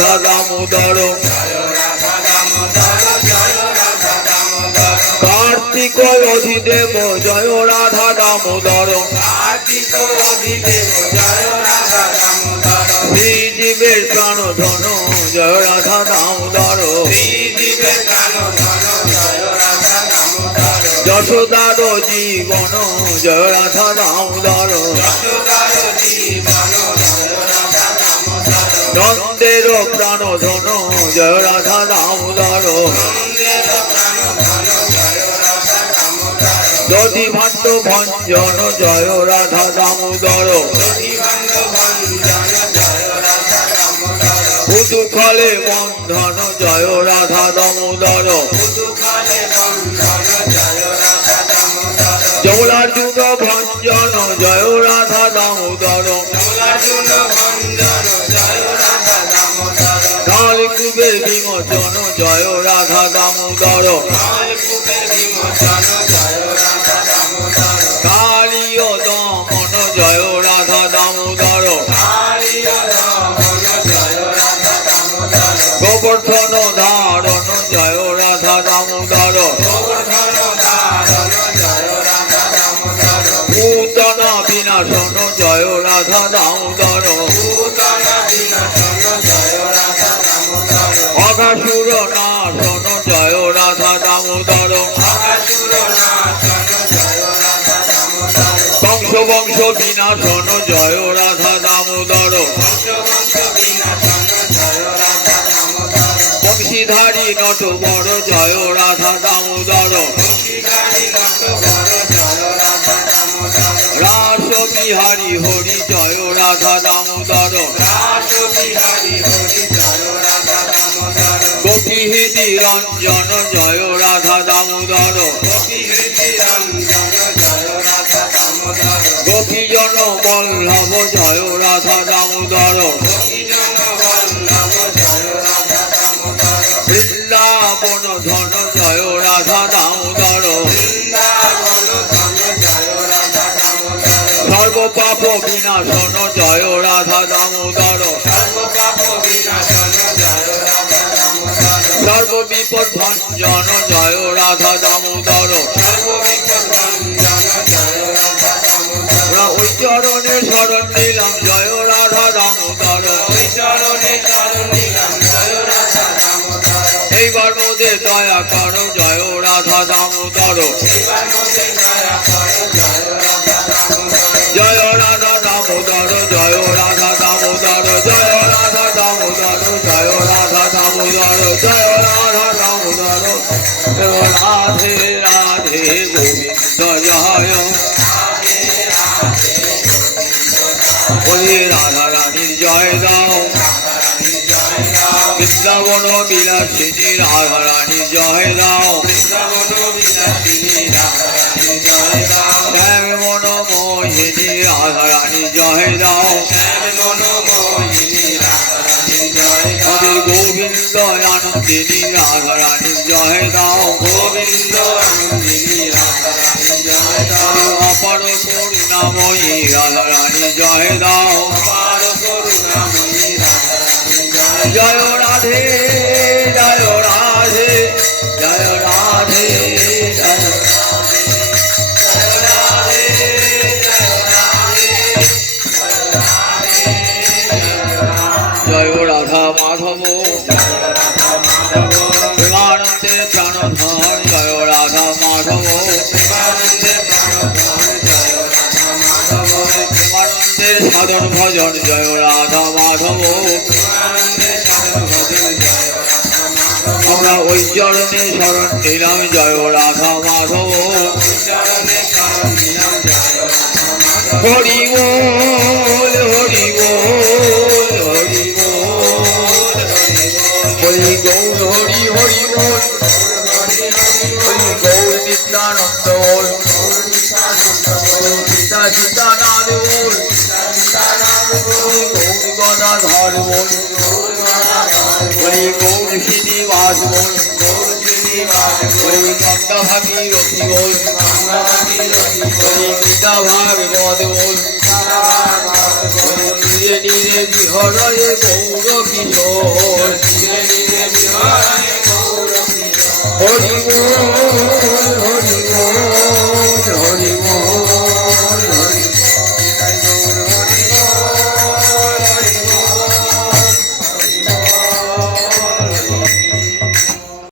রাধা দামোদর কার্তিক অধিদেব জয় রাধা দামোদর শ্রীজীবের প্রাণ ধন, জয় রাধা দামোদর যশোদার জীবন, জয় রাধা দামোদর নন্দের প্রাণ ধন, জয় রাধা দামোদর। দধি ভাণ্ড ভঞ্জন, জয় রাধা দামোদর। পুদু ফলে বন্ধন, জয় রাধা দামোদর। জৌলার্জুন ভঞ্জন, জয় রাধা দামোদর। কাল কুবের বিমোচন জয় রাধা দামোদর কালীয় দমন জয় রাধা দামোদর গোবর্ধন ধারণ জয় রাধা দামোদর। ভূতন বংশ বিনাশন, জয় রাধা দামোদর। বংশীধারী নট বড়, জয় রাধা দামোদর। রাস বিহারী হরি, জয় রাধা দামোদর। গোপী রঞ্জন, জয় রাধা দামোদর। গোপীজন বল্লভ জয় রাধা দামোদর। বৃন্দাবন ধন জয় রাধা দামোদর। সর্বপাপ বিনাশন জয় রাধা দামোদর। সর্ববিপদ ভঞ্জন জয় রাধা দামোদর। ওরা ওই চরণে শরণ নিলাম জয় রাধা দামোদর এইবার মোদের দয়া করো জয় রাধা দামোদর জয় রাধা দামোদর জয় রাধা দামোদর জয় রাধা দামোদর জয় রাধা দামোদর জয় রাধা দামোদর রাধে রাধে গোবিন্দ জয় বলি রাধা রানীর জয় দাও। বৃন্দাবন বিলাসিনী, রাধা রানীর জয় দাও। শ্যাম মন মোহিনী রাধা রানীর জয় দাও। আমাদের গোবিন্দ আনন্দিনী রাধা জয় দাও গোবিন্দ আনন্দিনী জয় দাও অপর করুণাময়ী জয় দাও অপার করুণাময়ী জয় রাধে। জয় রাধা মাধব। প্রেমানন্দে প্রাণধর জয় রাধা মাধব। প্রেমানন্দের সাধন ভজন জয় রাধা মাধব। আমরা ওই চরণে শরণ নিলাম জয় রাধা মাধব। হরি বল হরি বল। হরি গৌর, হরি হরি বল। হরি গৌর, নিত্যানন্দ বল। সীতা সীতানাথ বল। হরি গৌর, গদাধর বল। হরি গৌর, শ্রীনিবাস বল। হরি গঙ্গা ভাগীরথী বল। হরি গীতা ভাগবত বল। ধীরে ধীরে বিহরয়ে গৌর কিশোর। હરિ હરિ